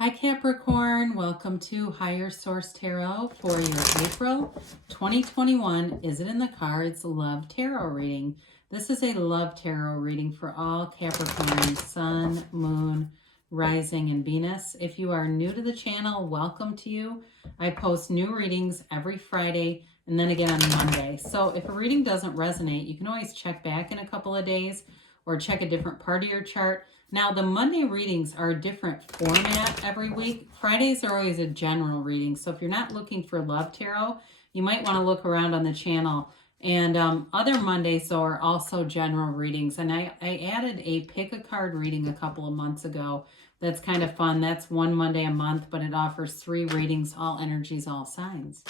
Hi Capricorn, welcome to Higher Source Tarot for your April 2021 Is It in the Cards Love Tarot reading. This is a love tarot reading for all Capricorn, Sun, Moon, Rising, and Venus. If you are new to the channel, welcome to you. I post new readings every Friday and then again on Monday. So if a reading doesn't resonate, you can always check back in a couple of days or check a different part of your chart. Now, the Monday readings are a different format every week. Fridays are always a general reading. So if you're not looking for love tarot, you might want to look around on the channel. And other Mondays, though, are also general readings. And I added a pick a card reading a couple of months ago. That's kind of fun. That's one Monday a month, but it offers 3 readings, all energies, all signs.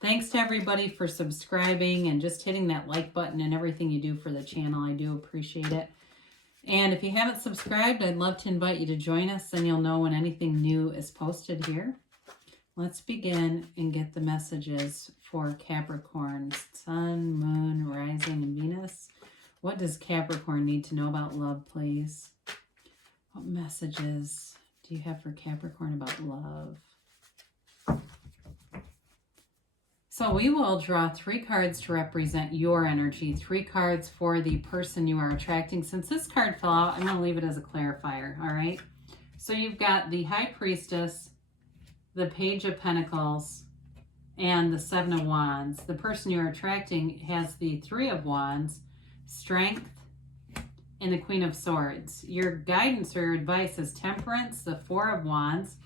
Thanks to everybody for subscribing and just hitting that like button and everything you do for the channel. I do appreciate it. And if you haven't subscribed, I'd love to invite you to join us, and you'll know when anything new is posted here. Let's begin and get the messages for Capricorn, Sun, Moon, Rising, and Venus. What does Capricorn need to know about love, please? What messages do you have for Capricorn about love? So we will draw 3 cards to represent your energy, 3 cards for the person you are attracting. Since this card fell out, I'm going to leave it as a clarifier, all right? So you've got the High Priestess, the Page of Pentacles, and the 7 of Wands. The person you're attracting has the 3 of Wands, Strength, and the Queen of Swords. Your guidance or your advice is Temperance, the 4 of Wands,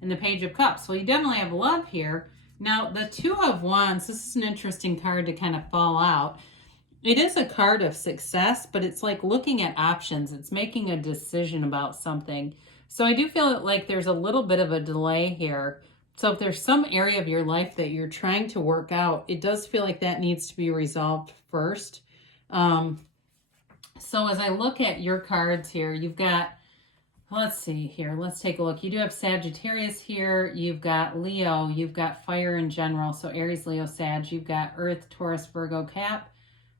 and the Page of Cups. Well, you definitely have love here. Now, the 2 of Wands, this is an interesting card to kind of fall out. It is a card of success, but it's like looking at options. It's making a decision about something. So I do feel like there's a little bit of a delay here. So if there's some area of your life that you're trying to work out, it does feel like that needs to be resolved first. So as I look at your cards here, you've got, let's see here. Let's take a look. You do have Sagittarius here. You've got Leo. You've got fire in general. So Aries, Leo, Sag. You've got Earth, Taurus, Virgo, Cap.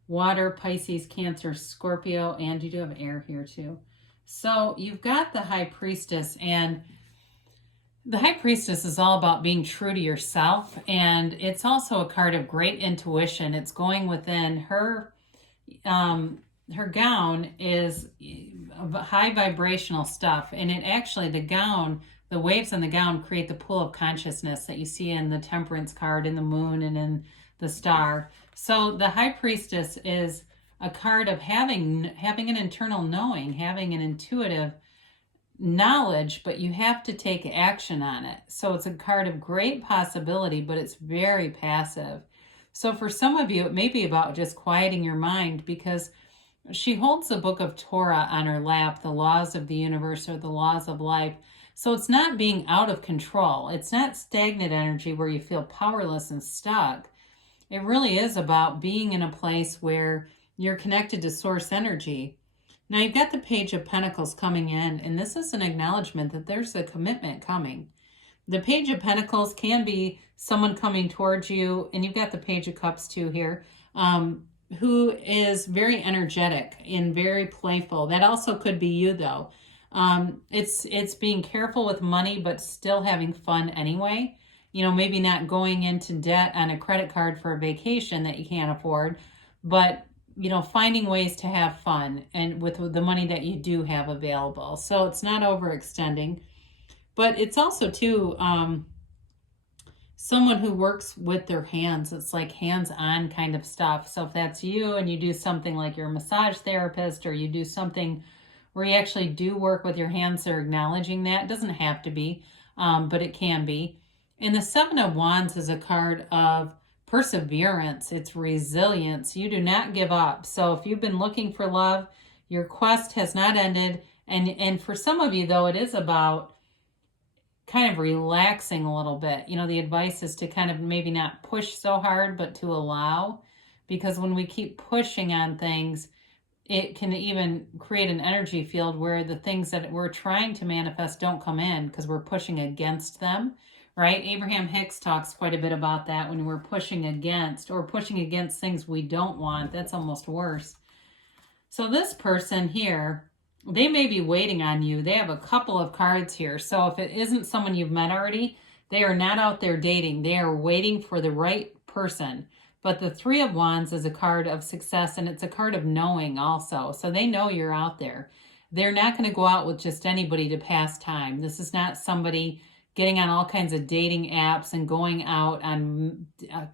Water, Pisces, Cancer, Scorpio. And you do have air here too. So you've got the High Priestess. And the High Priestess is all about being true to yourself. And it's also a card of great intuition. It's going within her... her gown is high vibrational stuff, and it actually, the gown, the waves on the gown create the pool of consciousness that you see in the Temperance card, in the Moon, and in the Star. So the High Priestess is a card of having an internal knowing, having an intuitive knowledge, but you have to take action on it. So it's a card of great possibility, but it's very passive. So for some of you, it may be about just quieting your mind, because she holds the book of Torah on her lap, the laws of the universe or the laws of life. So it's not being out of control. It's not stagnant energy where you feel powerless and stuck. It really is about being in a place where you're connected to source energy. Now you've got the Page of Pentacles coming in, and this is an acknowledgement that there's a commitment coming. The Page of Pentacles can be someone coming towards you, and you've got the Page of Cups too here, who is very energetic and very playful. That also could be you, though. It's being careful with money, but still having fun anyway. You know, maybe not going into debt on a credit card for a vacation that you can't afford, but, you know, finding ways to have fun and with the money that you do have available. So it's not overextending, but it's also, too, someone who works with their hands. It's like hands-on kind of stuff. So if that's you and you do something like you're a massage therapist, or you do something where you actually do work with your hands, they're acknowledging that. It doesn't have to be, but it can be. And the 7 of Wands is a card of perseverance. It's resilience. You do not give up. So if you've been looking for love, your quest has not ended. And for some of you, though, it is about kind of relaxing a little bit. You know, the advice is to kind of maybe not push so hard, but to allow, because when we keep pushing on things, it can even create an energy field where the things that we're trying to manifest don't come in because we're pushing against them, right? Abraham Hicks talks quite a bit about that. When we're pushing against things we don't want, that's almost worse. So this person here they may be waiting on you. They have a couple of cards here. So if it isn't someone you've met already, they are not out there dating. They are waiting for the right person. But the Three of Wands is a card of success, and it's a card of knowing also. So they know you're out there. They're not going to go out with just anybody to pass time. This is not somebody getting on all kinds of dating apps and going out on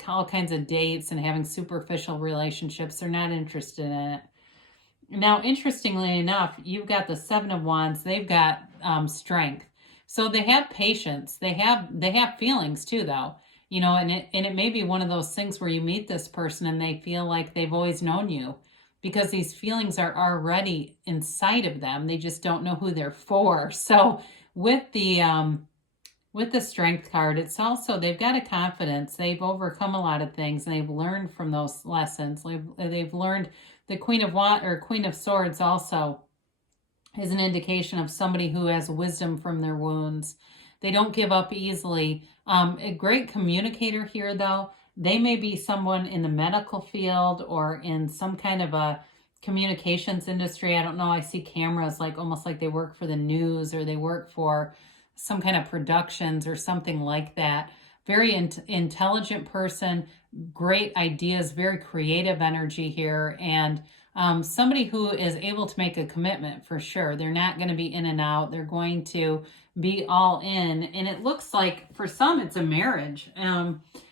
all kinds of dates and having superficial relationships. They're not interested in it. Now, interestingly enough, you've got the Seven of Wands. They've got strength. So they have patience. They have feelings too, though. You know, and it may be one of those things where you meet this person and they feel like they've always known you, because these feelings are already inside of them. They just don't know who they're for. So with the strength card, it's also, they've got a confidence. They've overcome a lot of things and they've learned from those lessons. They've learned. The Queen of Swords also is an indication of somebody who has wisdom from their wounds. They don't give up easily. A great communicator here, though. They may be someone in the medical field or in some kind of a communications industry. I don't know. I see cameras like almost like they work for the news, or they work for some kind of productions or something like that. Very intelligent person, great ideas, very creative energy here, and somebody who is able to make a commitment for sure. They're not going to be in and out. They're going to be all in, and it looks like for some it's a marriage.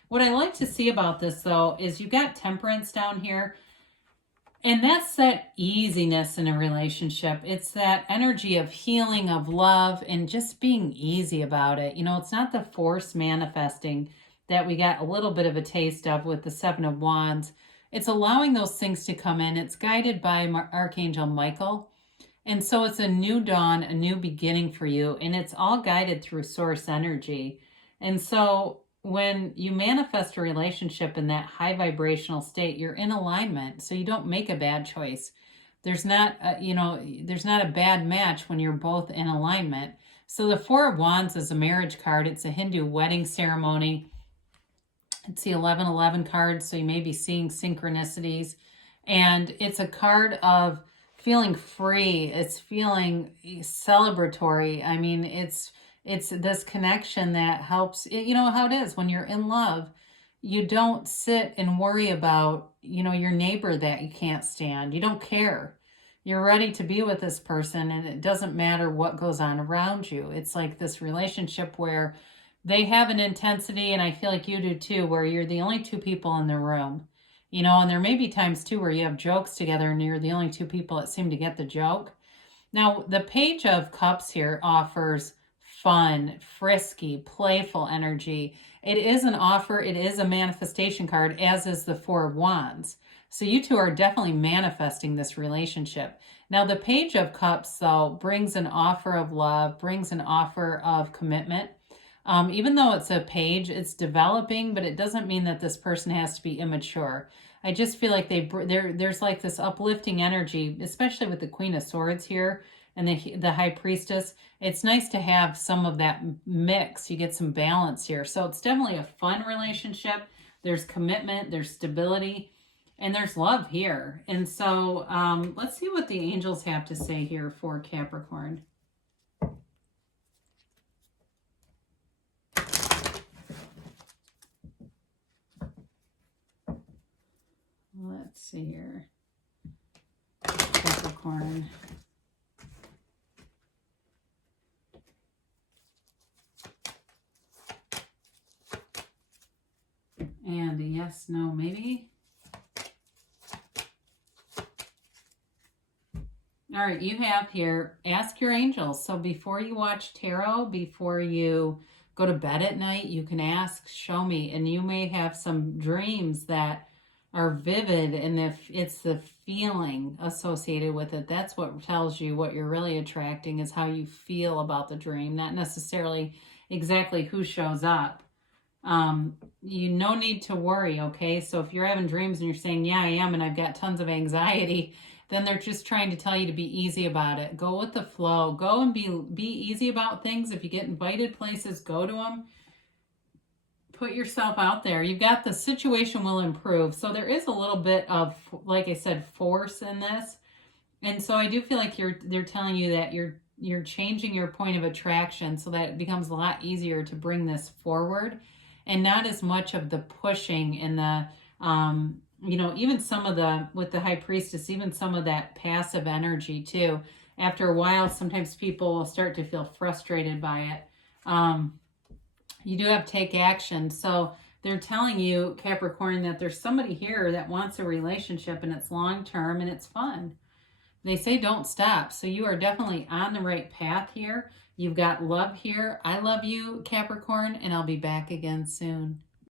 What I like to see about this, though, is you got Temperance down here. And that's that easiness in a relationship. It's that energy of healing, of love, and just being easy about it. You know, it's not the force manifesting that we got a little bit of a taste of with the Seven of Wands. It's allowing those things to come in. It's guided by Archangel Michael. And so it's a new dawn, a new beginning for you. And it's all guided through source energy. And so when you manifest a relationship in that high vibrational state, you're in alignment, so you don't make a bad choice. There's not a bad match when you're both in alignment. So the Four of Wands is a marriage card. It's a Hindu wedding ceremony. It's the 1111 card, so you may be seeing synchronicities. And it's a card of feeling free. It's feeling celebratory. I mean, it's this connection that helps. You know how it is when you're in love. You don't sit and worry about, your neighbor that you can't stand. You don't care. You're ready to be with this person, and it doesn't matter what goes on around you. It's like this relationship where they have an intensity, and I feel like you do too, where you're the only two people in the room. And there may be times too where you have jokes together and you're the only two people that seem to get the joke. Now, the Page of Cups here offers fun, frisky, playful energy. It is an offer. It is a manifestation card, as is the Four of Wands. So you two are definitely manifesting this relationship. Now, the Page of Cups, though, brings an offer of love, brings an offer of commitment. Even though it's a page, it's developing, but it doesn't mean that this person has to be immature. I just feel like there's like this uplifting energy, especially with the Queen of Swords here and the High Priestess. It's nice to have some of that mix. You get some balance here. So it's definitely a fun relationship. There's commitment, there's stability, and there's love here. And so let's see what the angels have to say here for Capricorn. Let's see here. Capricorn. And a yes, no, maybe. All right, you have here, ask your angels. So before you watch tarot, before you go to bed at night, you can ask, show me. And you may have some dreams that are vivid, and if it's the feeling associated with it, that's what tells you what you're really attracting, is how you feel about the dream, not necessarily exactly who shows up. No need to worry, okay? So if you're having dreams and you're saying, yeah, I am, and I've got tons of anxiety, then they're just trying to tell you to be easy about it. Go with the flow. Go and be easy about things. If you get invited places, go to them. Put yourself out there. You've got the situation will improve. So there is a little bit of, like I said, force in this. And so I do feel like they're telling you that you're changing your point of attraction so that it becomes a lot easier to bring this forward, and not as much of the pushing and the even some of the, with the high priestess, even some of that passive energy too. After a while, sometimes people will start to feel frustrated by it. You do have take action. So they're telling you, Capricorn, that there's somebody here that wants a relationship and it's long term and it's fun. They say don't stop. So you are definitely on the right path here. You've got love here. I love you, Capricorn, and I'll be back again soon.